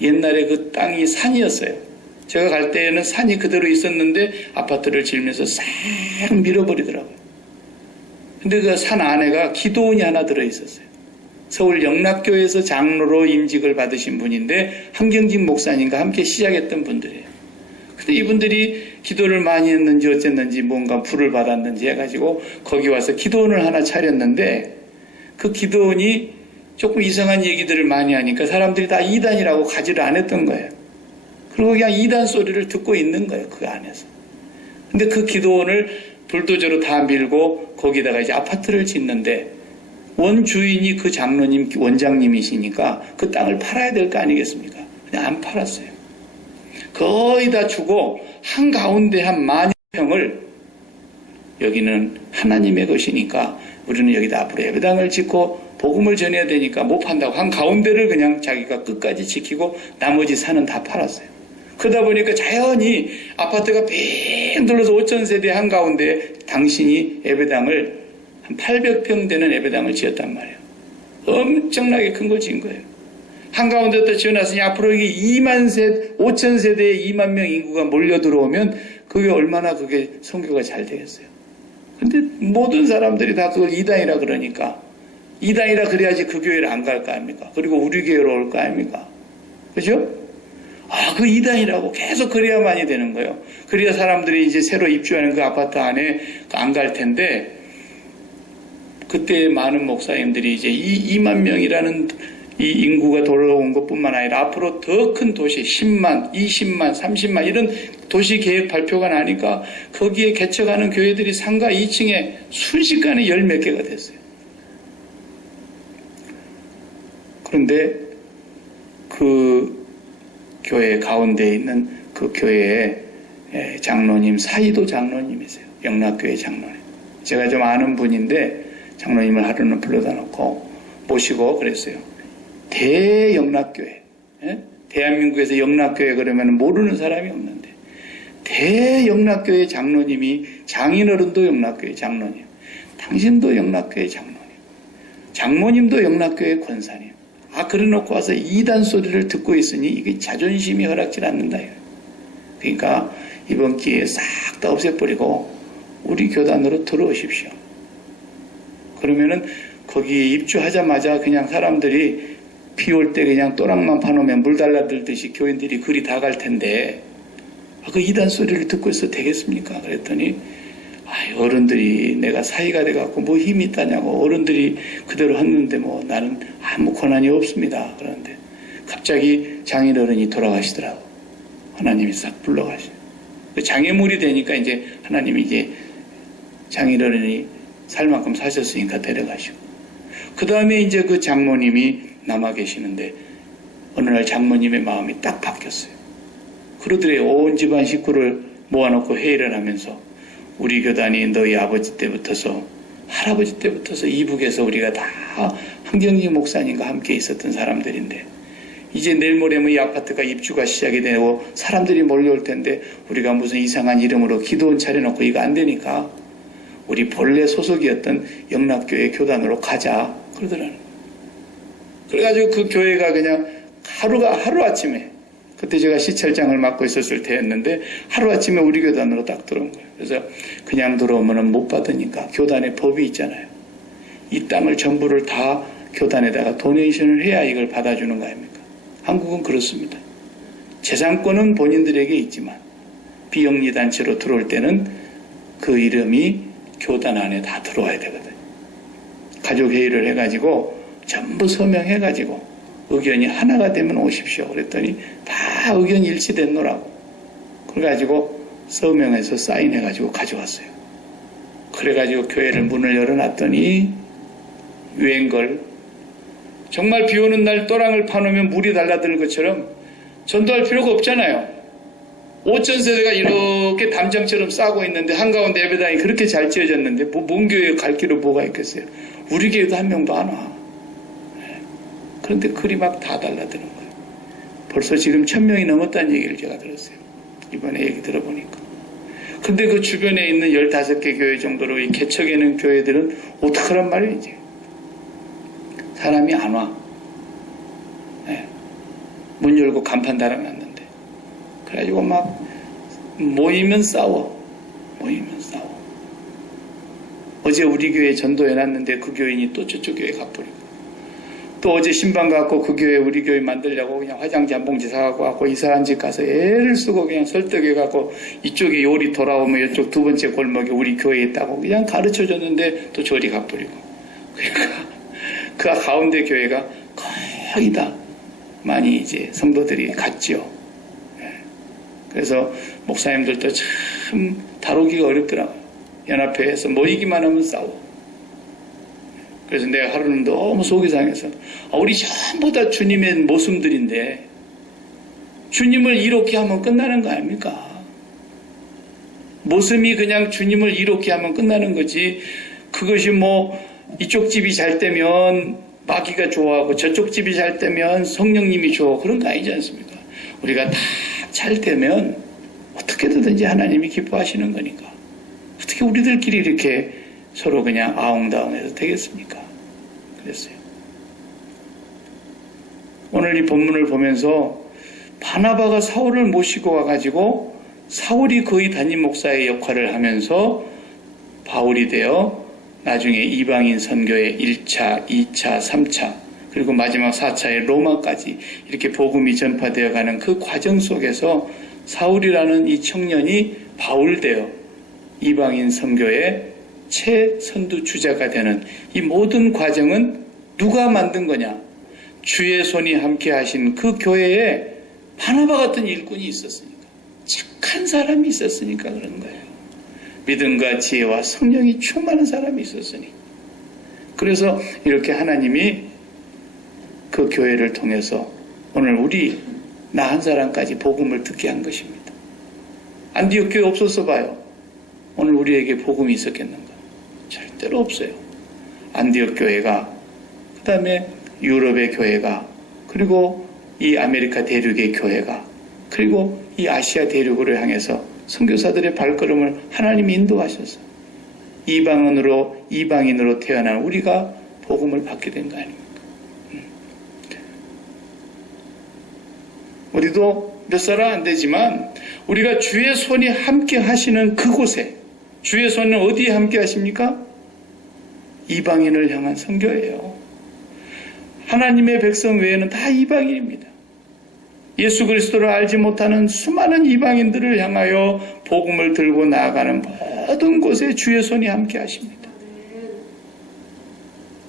옛날에 그 땅이 산이었어요. 제가 갈 때에는 산이 그대로 있었는데 아파트를 지으면서 싹 밀어버리더라고요. 근데 그 산 안에가 기도원이 하나 들어있었어요. 서울 영락교에서 장로로 임직을 받으신 분인데 함경진 목사님과 함께 시작했던 분들이에요. 근데 이분들이 기도를 많이 했는지 어쨌는지 뭔가 불을 받았는지 해가지고 거기 와서 기도원을 하나 차렸는데 그 기도원이 조금 이상한 얘기들을 많이 하니까 사람들이 다 이단이라고 가지를 안 했던 거예요. 그리고 그냥 이단 소리를 듣고 있는 거예요. 그 안에서. 근데 그 기도원을 불도저로 다 밀고 거기다가 이제 아파트를 짓는데 원주인이 그 장로님, 원장님이시니까 그 땅을 팔아야 될 거 아니겠습니까? 그냥 안 팔았어요. 거의 다 주고 한가운데 한 10,000평을 여기는 하나님의 것이니까 우리는 여기다 앞으로 예배당을 짓고 복음을 전해야 되니까 못 판다고 한가운데를 그냥 자기가 끝까지 지키고 나머지 산은 다 팔았어요. 그러다 보니까 자연히 아파트가 빙 둘러서 5,000세대 한가운데 당신이 예배당을 한 800평 되는 예배당을 지었단 말이에요. 엄청나게 큰 걸 지은 거예요. 한가운데다 지어놨으니 앞으로 이게 5,000세대에 2만 명 인구가 몰려 들어오면 그게 얼마나 그게 선교가 잘 되겠어요. 근데 모든 사람들이 다 그걸 이단이라 그러니까 이단이라 그래야지 그 교회를 안 갈 거 아닙니까? 그리고 우리 교회로 올 거 아닙니까? 그죠? 그 이단이라고 계속 그래야만이 되는 거예요. 그래야 사람들이 이제 새로 입주하는 그 아파트 안에 안 갈 텐데 그때 많은 목사님들이 이제 2만 명이라는 이 인구가 돌아온 것뿐만 아니라 앞으로 더 큰 도시 10만, 20만, 30만 이런 도시 계획 발표가 나니까 거기에 개척하는 교회들이 상가 2층에 순식간에 10몇 개가 됐어요. 그런데 그 교회 가운데 있는 그 교회의 장로님, 사이도 장로님이세요. 영락교회 장로님. 제가 좀 아는 분인데 장로님을 하루는 불러다 놓고 모시고 그랬어요. 대영락교회. 대한민국에서 영락교회 그러면 모르는 사람이 없는데 대영락교회 장로님이 장인어른도 영락교회 장로님, 당신도 영락교회 장로님, 장모님도 영락교회 권사님. 그래놓고 와서 이단 소리를 듣고 있으니 이게 자존심이 허락질 않는다. 그러니까 이번 기회에 싹 다 없애버리고 우리 교단으로 들어오십시오. 그러면은 거기 입주하자마자 그냥 사람들이 비 올 때 그냥 또랑만 파놓으면 물 달라들듯이 교인들이 그리 다 갈 텐데 그 이단 소리를 듣고 있어도 되겠습니까? 그랬더니 어른들이 내가 사이가 돼갖고 뭐 힘이 있다냐고 어른들이 그대로 했는데 뭐 나는 아무 권한이 없습니다. 그런데 갑자기 장인어른이 돌아가시더라고. 하나님이 싹 불러가시고 장애물이 되니까 이제 하나님이 이제 장인어른이 살 만큼 사셨으니까 데려가시고 그 다음에 이제 그 장모님이 남아 계시는데 어느 날 장모님의 마음이 딱 바뀌었어요. 그러더래요. 온 집안 식구를 모아놓고 회의를 하면서 우리 교단이 너희 아버지 때부터서 할아버지 때부터서 이북에서 우리가 다 한경지 목사님과 함께 있었던 사람들인데 이제 내일 모레면 이 아파트가 입주가 시작이 되고 사람들이 몰려올 텐데 우리가 무슨 이상한 이름으로 기도원 차려놓고 이거 안 되니까 우리 본래 소속이었던 영락교회 교단으로 가자 그러더라는 거예요. 그래가지고 그 교회가 그냥 하루아침에 그때 제가 시찰장을 맡고 있었을 때였는데 하루아침에 우리 교단으로 딱 들어온 거예요. 그래서 그냥 들어오면 못 받으니까 교단의 법이 있잖아요. 이 땅을 전부를 다 교단에다가 도네이션을 해야 이걸 받아주는 거 아닙니까? 한국은 그렇습니다. 재산권은 본인들에게 있지만 비영리단체로 들어올 때는 그 이름이 교단 안에 다 들어와야 되거든요. 가족회의를 해가지고 전부 서명해가지고 의견이 하나가 되면 오십시오. 그랬더니 다 의견 일치됐노라고. 그래가지고 서명해서 사인해가지고 가져왔어요. 그래가지고 교회를 문을 열어놨더니 웬걸 정말 비 오는 날 또랑을 파놓으면 물이 달라드는 것처럼 전도할 필요가 없잖아요. 5,000세대가 이렇게 담장처럼 싸고 있는데 한가운데 예배당이 그렇게 잘 지어졌는데 먼 교회에 갈 길은 뭐가 있겠어요. 우리 교회도 한 명도 안 와. 그런데 글이 막 다 달라드는 거예요. 벌써 지금 1,000명이 넘었다는 얘기를 제가 들었어요. 이번에 얘기 들어보니까. 근데 그 주변에 있는 15개 교회 정도로 이 개척에는 교회들은 어떡하란 말이에요, 이제. 사람이 안 와. 네. 문 열고 간판 달아놨는데. 그래가지고 막 모이면 싸워. 어제 우리 교회 전도해놨는데 그 교인이 또 저쪽 교회 가버리고. 또 어제 신방 갖고 그 교회 우리 교회 만들려고 그냥 화장지 한 봉지 사갖고 이사한 집 가서 애를 쓰고 그냥 설득해갖고 이쪽에 요리 돌아오면 이쪽 두 번째 골목에 우리 교회에 있다고 그냥 가르쳐줬는데 또 저리 가버리고. 그러니까 그 가운데 교회가 거의 다 많이 이제 성도들이 갔지요. 그래서 목사님들도 참 다루기가 어렵더라고요. 연합회에서 모이기만 하면 싸워. 그래서 내가 하루는 너무 속이 상해서 우리 전부 다 주님의 모습들인데 주님을 이렇게 하면 끝나는 거 아닙니까? 모습이 그냥 주님을 이렇게 하면 끝나는 거지. 그것이 뭐 이쪽 집이 잘 되면 마귀가 좋아하고 저쪽 집이 잘 되면 성령님이 좋아하고 그런 거 아니지 않습니까? 우리가 다 잘 되면 어떻게든지 하나님이 기뻐하시는 거니까 어떻게 우리들끼리 이렇게 서로 그냥 아웅다웅해도 되겠습니까? 그랬어요. 오늘 이 본문을 보면서 바나바가 사울을 모시고 와가지고 사울이 거의 담임 목사의 역할을 하면서 바울이 되어 나중에 이방인 선교의 1차, 2차, 3차 그리고 마지막 4차의 로마까지 이렇게 복음이 전파되어 가는 그 과정 속에서 사울이라는 이 청년이 바울되어 이방인 선교의 최선두 주자가 되는 이 모든 과정은 누가 만든 거냐? 주의 손이 함께 하신 그 교회에 바나바 같은 일꾼이 있었으니까, 착한 사람이 있었으니까 그런 거예요. 믿음과 지혜와 성령이 충만한 사람이 있었으니. 그래서 이렇게 하나님이 그 교회를 통해서 오늘 우리 나 한 사람까지 복음을 듣게 한 것입니다. 안디옥 교회 없었어 봐요. 오늘 우리에게 복음이 있었겠는가? 절대로 없어요. 안디옥 교회가, 그 다음에 유럽의 교회가, 그리고 이 아메리카 대륙의 교회가, 그리고 이 아시아 대륙으로 향해서 선교사들의 발걸음을 하나님이 인도하셔서 이방인으로 태어난 우리가 복음을 받게 된 거 아닙니까? 우리도 몇 사람 안 되지만 우리가 주의 손이 함께 하시는 그곳에, 주의 손은 어디에 함께 하십니까? 이방인을 향한 선교예요. 하나님의 백성 외에는 다 이방인입니다. 예수 그리스도를 알지 못하는 수많은 이방인들을 향하여 복음을 들고 나아가는 모든 곳에 주의 손이 함께 하십니다.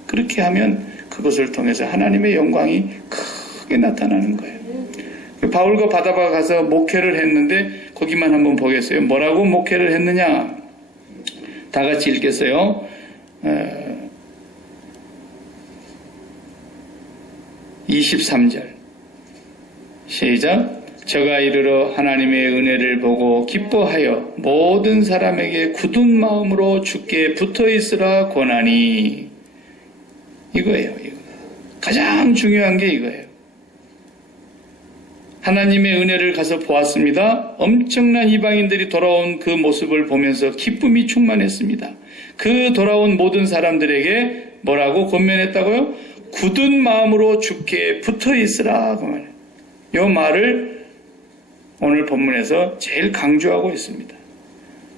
그렇게 하면 그것을 통해서 하나님의 영광이 크게 나타나는 거예요. 바울과 바나바가 가서 목회를 했는데 거기만 한번 보겠어요. 뭐라고 목회를 했느냐? 다 같이 읽겠어요. 23절 시작. 저가 이르러 하나님의 은혜를 보고 기뻐하여 모든 사람에게 굳은 마음으로 주께 붙어있으라 권하니. 이거예요. 이거. 가장 중요한 게 이거예요. 하나님의 은혜를 가서 보았습니다. 엄청난 이방인들이 돌아온 그 모습을 보면서 기쁨이 충만했습니다. 그 돌아온 모든 사람들에게 뭐라고 권면했다고요? 굳은 마음으로 주께 붙어있으라. 이 말을 오늘 본문에서 제일 강조하고 있습니다.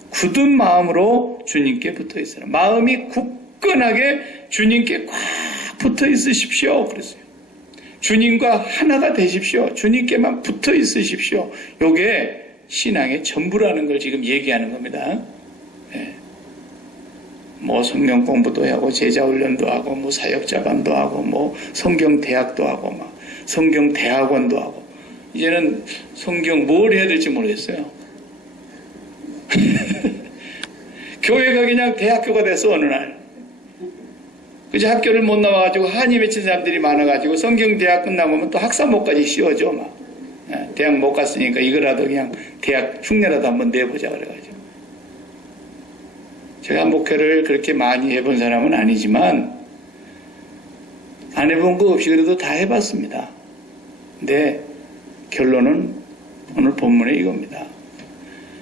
굳은 마음으로 주님께 붙어있으라. 마음이 굳건하게 주님께 꽉 붙어있으십시오. 그랬어요. 주님과 하나가 되십시오. 주님께만 붙어 있으십시오. 요게 신앙의 전부라는 걸 지금 얘기하는 겁니다. 네. 뭐 성경 공부도 하고 제자 훈련도 하고 뭐 사역자반도 하고 뭐 성경 대학도 하고 막 성경 대학원도 하고 이제는 성경 뭘 해야 될지 모르겠어요. 교회가 그냥 대학교가 됐어 어느 날. 그저 학교를 못 나와가지고 한이 맺힌 사람들이 많아가지고 성경대학 끝나면 또 학사모까지 씌워줘 막. 대학 못 갔으니까 이거라도 그냥 대학 흉내라도 한번 내보자 그래가지고. 제가 목회를 그렇게 많이 해본 사람은 아니지만 안 해본 거 없이 그래도 다 해봤습니다. 근데 결론은 오늘 본문에 이겁니다.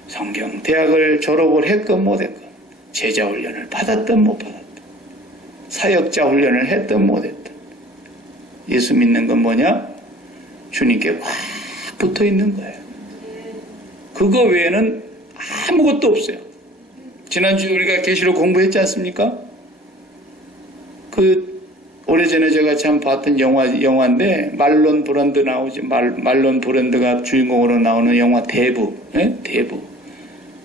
성경대학을 졸업을 했건 못했건 제자훈련을 받았든 못 받았든 사역자 훈련을 했든 못했든 예수 믿는 건 뭐냐? 주님께 꽉 붙어 있는 거예요. 그거 외에는 아무것도 없어요. 지난주에 우리가 계시록 공부했지 않습니까? 그 오래전에 제가 참 봤던 영화인데 말론 브란드 나오지. 말론 브란드가 주인공으로 나오는 영화 대부. 네? 대부.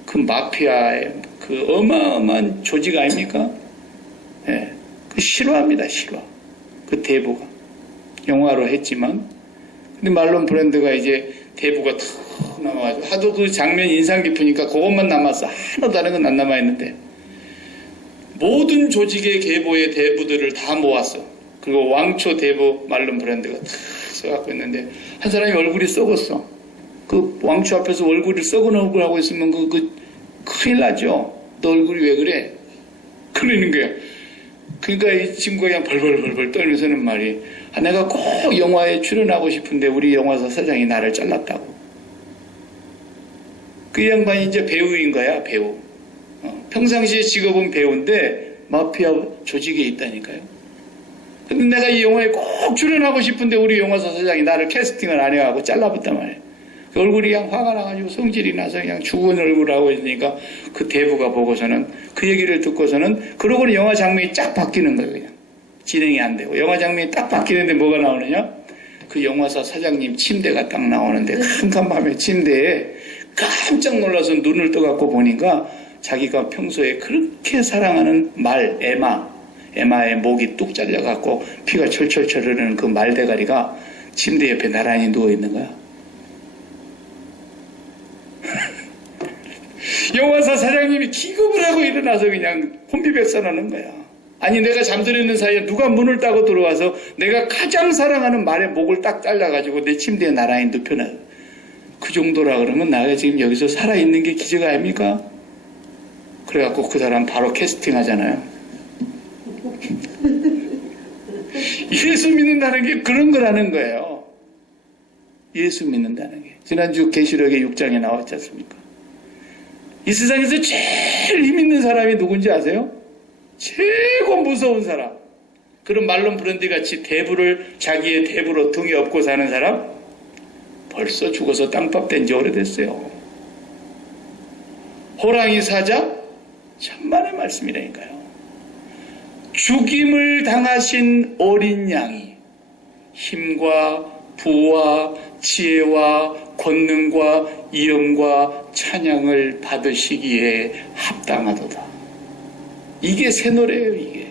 그 마피아의 그 어마어마한 조직 아닙니까? 네. 실화입니다, 실화. 그 대부가. 영화로 했지만. 근데 말론 브랜드가 이제 대부가 탁 남아가지고 하도 그 장면이 인상 깊으니까 그것만 남았어. 하나도 다른 건 안 남아있는데. 모든 조직의 계보의 대부들을 다 모았어. 그리고 왕초 대부 말론 브랜드가 탁 써갖고 있는데 한 사람이 얼굴이 썩었어. 그 왕초 앞에서 얼굴이 썩은 얼굴 하고 있으면 큰일 나죠. 너 얼굴이 왜 그래? 그러는 거야. 그러니까 이 친구가 그냥 벌벌벌벌 떨면서는 말이 내가 꼭 영화에 출연하고 싶은데 우리 영화사 사장이 나를 잘랐다고. 그 양반이 이제 배우인 거야, 배우. 평상시에 직업은 배우인데 마피아 조직에 있다니까요. 근데 내가 이 영화에 꼭 출연하고 싶은데 우리 영화사 사장이 나를 캐스팅을 안 해가고 잘라봤단 말이에요. 그 얼굴이 그냥 화가 나가지고 성질이 나서 그냥 죽은 얼굴 하고 있으니까 그 대부가 보고서는 그 얘기를 듣고서는 그러고는 영화 장면이 쫙 바뀌는 거예요. 그냥 진행이 안 되고 영화 장면이 딱 바뀌는데 뭐가 나오느냐? 그 영화사 사장님 침대가 딱 나오는데 캄캄밤에 침대에 깜짝 놀라서 눈을 떠갖고 보니까 자기가 평소에 그렇게 사랑하는 말 에마의 목이 뚝 잘려갖고 피가 철철철 흐르는 그 말대가리가 침대 옆에 나란히 누워있는 거야. 영화사 사장님이 기겁을 하고 일어나서 그냥 혼비백산하는 거야. 아니 내가 잠들어 있는 사이에 누가 문을 따고 들어와서 내가 가장 사랑하는 말의 목을 딱 잘라가지고 내 침대에 나란히 눕혀놔. 그 정도라 그러면 나가 지금 여기서 살아있는 게 기적 아닙니까? 그래갖고 그 사람 바로 캐스팅 하잖아요. 예수 믿는다는 게 그런 거라는 거예요. 예수 믿는다는 게. 지난주 계시록의 6장에 나왔지 않습니까? 이 세상에서 제일 힘 있는 사람이 누군지 아세요? 최고 무서운 사람. 그런 말론 브랜드 같이 대부를 자기의 대부로 등에 업고 사는 사람? 벌써 죽어서 땅밥 된 지 오래됐어요. 호랑이 사자? 천만의 말씀이라니까요. 죽임을 당하신 어린 양이 힘과 부와 지혜와 권능과 이음과 찬양을 받으시기에 합당하도다. 이게 새 노래예요. 이게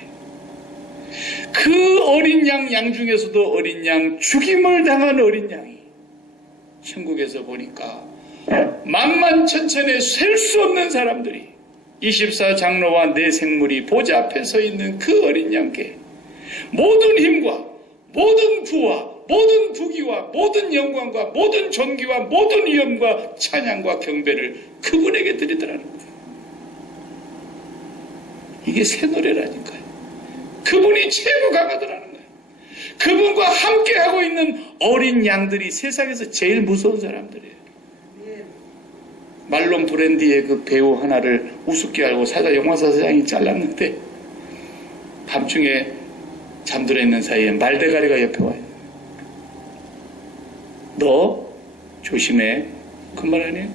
그 어린 양 중에서도 어린 양, 죽임을 당한 어린 양이 천국에서 보니까 만만천천에 셀 수 없는 사람들이 24장로와 네 생물이 보좌 앞에 서 있는 그 어린 양께 모든 힘과 모든 부와 모든 부귀와 모든 영광과 모든 존귀와 모든 위엄과 찬양과 경배를 그분에게 드리더라는 거예요. 이게 새 노래라니까요. 그분이 최고 강하더라는 거예요. 그분과 함께하고 있는 어린 양들이 세상에서 제일 무서운 사람들이에요. 말론 브랜디의 그 배우 하나를 우습게 알고 영화사 사장이 잘랐는데 밤중에 잠들어 있는 사이에 말대가리가 옆에 와요. 너 조심해. 그 말 아니에요?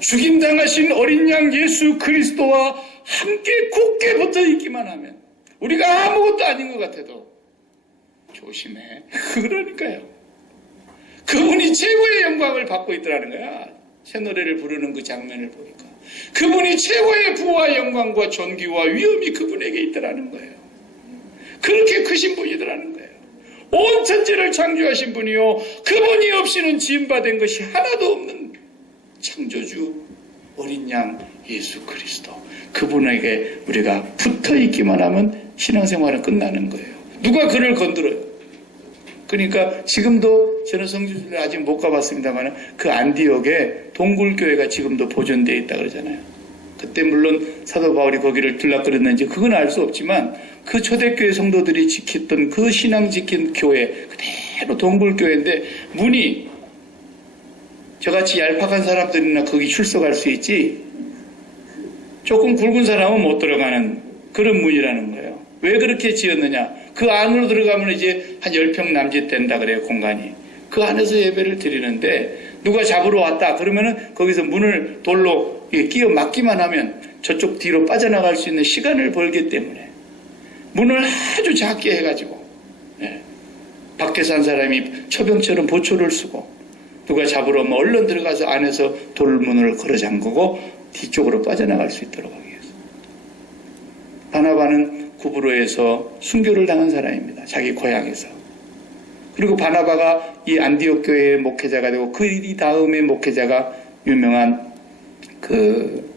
죽임당하신 어린 양 예수 그리스도와 함께 굳게 붙어 있기만 하면 우리가 아무것도 아닌 것 같아도 조심해. 그러니까요. 그분이 최고의 영광을 받고 있더라는 거야. 새 노래를 부르는 그 장면을 보니까 그분이 최고의 부와 영광과 존귀와 위엄이 그분에게 있더라는 거예요. 그렇게 크신 분이더라는 거예요. 온 천지를 창조하신 분이요 그분이 없이는 지음받은 것이 하나도 없는 창조주 어린 양 예수 그리스도, 그분에게 우리가 붙어있기만 하면 신앙생활은 끝나는 거예요. 누가 그를 건드려요? 그러니까 지금도 저는 성지순례 아직 못 가봤습니다만 그 안디옥에 동굴교회가 지금도 보존되어 있다 그러잖아요. 그때 물론 사도 바울이 거기를 들락거렸는지 그건 알 수 없지만 그 초대교회 성도들이 지켰던 그 신앙 지킨 교회 그대로 동굴교회인데 문이 저같이 얄팍한 사람들이나 거기 출석할 수 있지 조금 굵은 사람은 못 들어가는 그런 문이라는 거예요. 왜 그렇게 지었느냐? 그 안으로 들어가면 이제 한 10평 남짓 된다 그래요, 공간이. 그 안에서 예배를 드리는데 누가 잡으러 왔다 그러면은 거기서 문을 돌로 끼워 막기만 하면 저쪽 뒤로 빠져나갈 수 있는 시간을 벌기 때문에 문을 아주 작게 해가지고 밖에서 한 사람이 처병처럼 보초를 쓰고 누가 잡으러 오면 얼른 들어가서 안에서 돌문을 걸어 잠그고 뒤쪽으로 빠져나갈 수 있도록 하기 위해서. 바나바는 구브로에서 순교를 당한 사람입니다. 자기 고향에서. 그리고 바나바가 이 안디옥 교회의 목회자가 되고 그 다음에 목회자가 유명한 그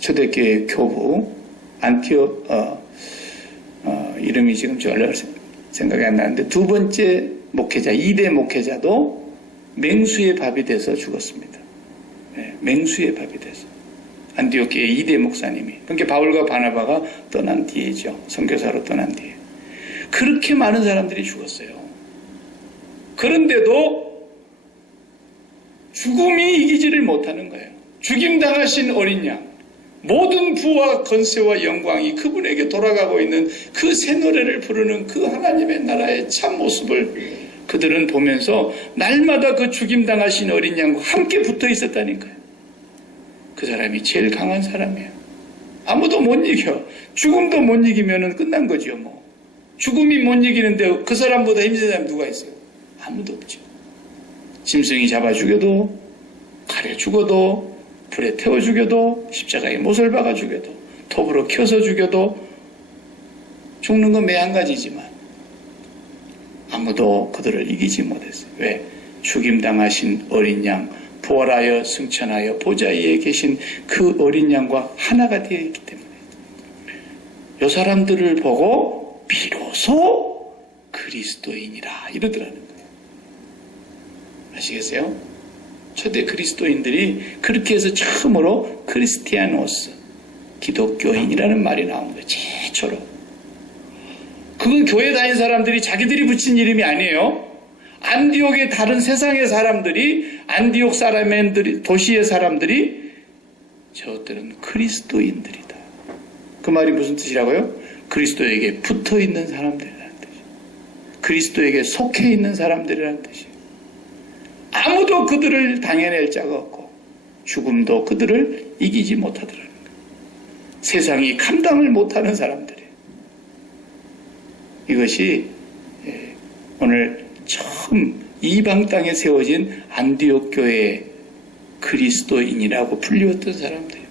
초대교회 교부 안티옥 이름이 지금 생각이 안 나는데 두 번째 목회자 2대 목회자도 맹수의 밥이 돼서 죽었습니다. 네, 맹수의 밥이 돼서 안디옥 교회 2대 목사님이 그러니까 바울과 바나바가 떠난 뒤에죠. 선교사로 떠난 뒤에 그렇게 많은 사람들이 죽었어요. 그런데도 죽음이 이기지를 못하는 거예요. 죽임당하신 어린 양 모든 부와 건세와 영광이 그분에게 돌아가고 있는 그 새 노래를 부르는 그 하나님의 나라의 참 모습을 그들은 보면서 날마다 그 죽임당하신 어린 양과 함께 붙어 있었다니까요. 그 사람이 제일 강한 사람이에요. 아무도 못 이겨. 죽음도 못 이기면 끝난 거죠. 뭐. 죽음이 못 이기는데 그 사람보다 힘센 사람이 누가 있어요? 아무도 없죠. 짐승이 잡아 죽여도 가려 죽어도 불에 태워 죽여도 십자가에 못을 박아 죽여도 톱으로 켜서 죽여도 죽는 건 매 한 가지지만 아무도 그들을 이기지 못했어요. 왜? 죽임당하신 어린 양 부활하여 승천하여 보좌 위에 계신 그 어린 양과 하나가 되어 있기 때문에 이 사람들을 보고 비로소 그리스도인이라 이러더라는 거예요. 아시겠어요? 초대 그리스도인들이 그렇게 해서 처음으로 크리스티아노스 기독교인이라는 말이 나온 거예요. 최초로. 그건 교회 다닌 사람들이 자기들이 붙인 이름이 아니에요. 안디옥의 다른 세상의 사람들이 안디옥 사람들이 도시의 사람들이 저들은 그리스도인들이다. 그 말이 무슨 뜻이라고요? 그리스도에게 붙어있는 사람들이라는 뜻이에요. 그리스도에게 속해 있는 사람들이라는 뜻이에요. 아무도 그들을 당해낼 자가 없고 죽음도 그들을 이기지 못하더라는 거예요. 세상이 감당을 못하는 사람들이에요. 이것이 오늘 처음 이방 땅에 세워진 안디옥 교회의 그리스도인이라고 불리웠던 사람들이에요.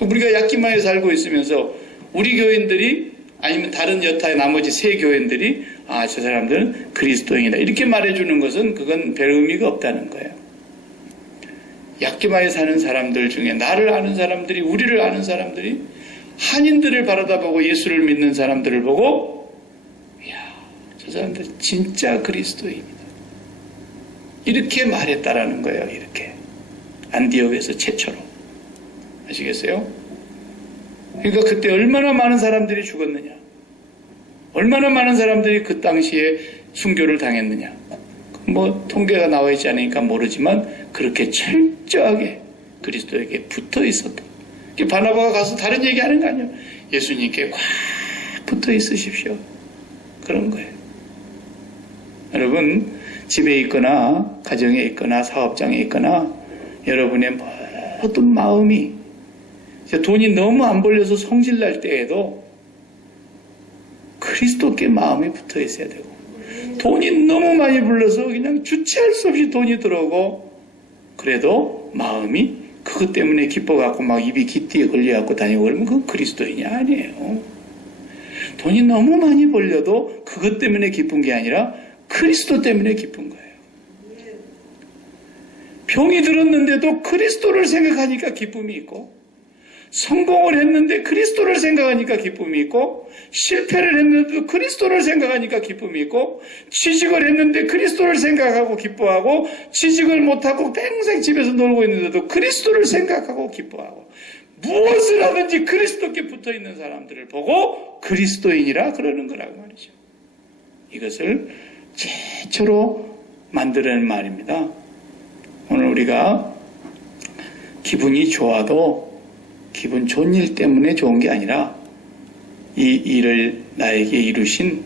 우리가 약기마에 살고 있으면서 우리 교인들이 아니면 다른 여타의 나머지 세 교인들이 저 사람들은 그리스도인이다 이렇게 말해주는 것은 그건 별 의미가 없다는 거예요. 약기마에 사는 사람들 중에 나를 아는 사람들이 우리를 아는 사람들이 한인들을 바라다보고 예수를 믿는 사람들을 보고 저 사람들 진짜 그리스도인이다 이렇게 말했다라는 거예요. 이렇게 안디옥에서 최초로. 아시겠어요? 그러니까 그때 얼마나 많은 사람들이 죽었느냐, 얼마나 많은 사람들이 그 당시에 순교를 당했느냐, 뭐 통계가 나와 있지 않으니까 모르지만 그렇게 철저하게 그리스도에게 붙어 있었다. 바나바가 가서 다른 얘기하는 거 아니에요. 예수님께 꽉 붙어 있으십시오. 그런 거예요. 여러분 집에 있거나 가정에 있거나 사업장에 있거나 여러분의 모든 마음이 돈이 너무 안 벌려서 성질날 때에도 그리스도께 마음이 붙어 있어야 되고, 돈이 너무 많이 불러서 그냥 주체할 수 없이 돈이 들어오고 그래도 마음이 그것 때문에 기뻐갖고 막 입이 기띠에 걸려갖고 다니고 그러면 그건 그리스도인이 아니에요. 돈이 너무 많이 벌려도 그것 때문에 기쁜 게 아니라 그리스도 때문에 기쁜 거예요. 병이 들었는데도 그리스도를 생각하니까 기쁨이 있고, 성공을 했는데 그리스도를 생각하니까 기쁨이 있고, 실패를 했는데도 그리스도를 생각하니까 기쁨이 있고, 취직을 했는데 그리스도를 생각하고 기뻐하고, 취직을 못하고 평생 집에서 놀고 있는데도 그리스도를 생각하고 기뻐하고, 무엇을 하든지 그리스도께 붙어있는 사람들을 보고 그리스도인이라 그러는 거라고 말이죠. 이것을 최초로 만들어낸 말입니다. 오늘 우리가 기분이 좋아도 기분 좋은 일 때문에 좋은 게 아니라 이 일을 나에게 이루신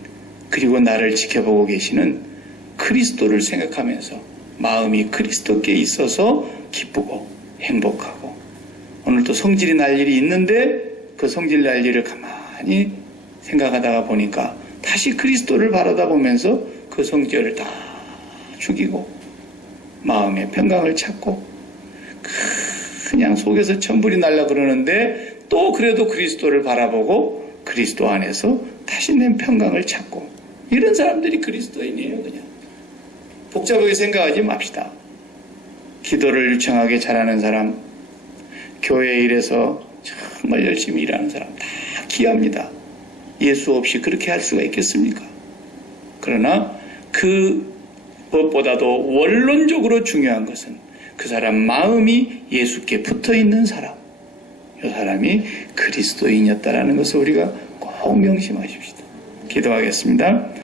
그리고 나를 지켜보고 계시는 그리스도를 생각하면서 마음이 그리스도께 있어서 기쁘고 행복하고, 오늘도 성질이 날 일이 있는데 그 성질 날 일을 가만히 생각하다가 보니까 다시 그리스도를 바라다 보면서 그 성질을 다 죽이고 마음의 평강을 찾고, 그냥 속에서 천불이 날라 그러는데 또 그래도 그리스도를 바라보고 그리스도 안에서 다시 낸 평강을 찾고, 이런 사람들이 그리스도인이에요. 그냥 복잡하게 생각하지 맙시다. 기도를 유창하게 잘하는 사람, 교회 일에서 정말 열심히 일하는 사람 다 귀합니다. 예수 없이 그렇게 할 수가 있겠습니까? 그러나 그것보다도 원론적으로 중요한 것은 그 사람 마음이 예수께 붙어 있는 사람, 이 사람이 그리스도인이었다라는 것을 우리가 꼭 명심하십시다. 기도하겠습니다.